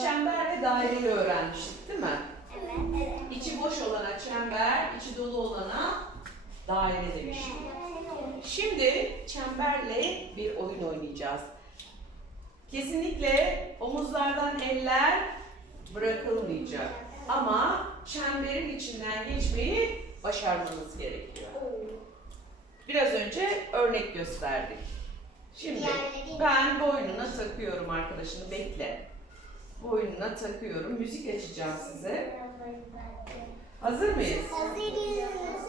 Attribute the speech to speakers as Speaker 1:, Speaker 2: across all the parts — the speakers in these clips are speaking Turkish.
Speaker 1: çember ve daireyi öğrenmiştik değil mi?
Speaker 2: Evet, evet.
Speaker 1: İçi boş olana çember, içi dolu olana daire demiştik. Şimdi çemberle bir oyun oynayacağız. Kesinlikle omuzlardan eller bırakılmayacak. Ama çemberin içinden geçmeyi başarmanız gerekiyor. Biraz önce örnek gösterdik. Şimdi ben boynuna takıyorum arkadaşını bekle. Boynuna takıyorum. Müzik açacağım size. Hazır mıyız?
Speaker 2: Hazırız.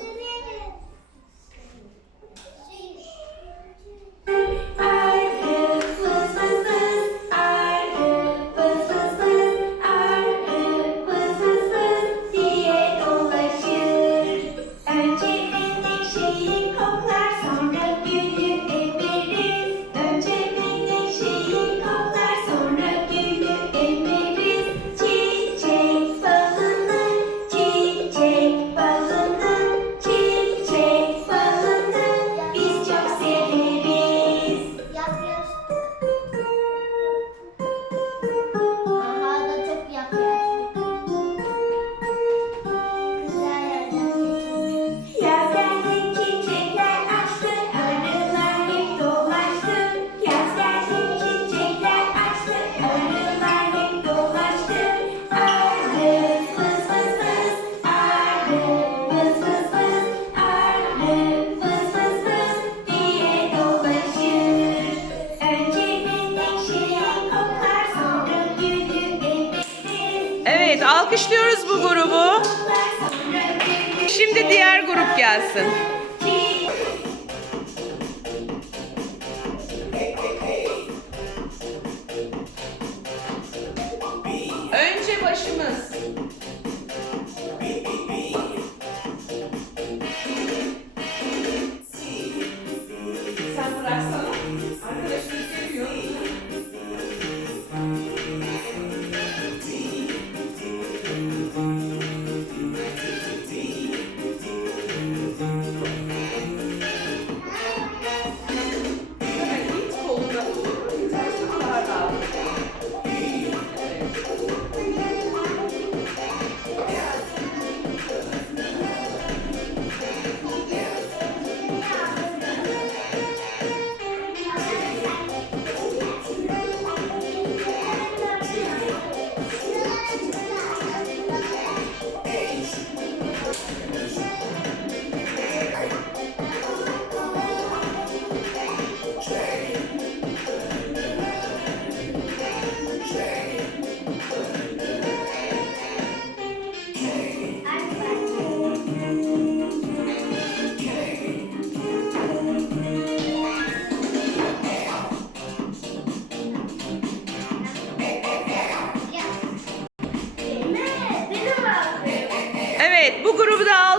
Speaker 1: Evet, alkışlıyoruz bu grubu. Şimdi diğer grup gelsin.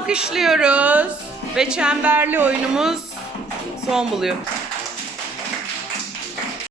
Speaker 1: Alkışlıyoruz ve çemberli oyunumuz son buluyor.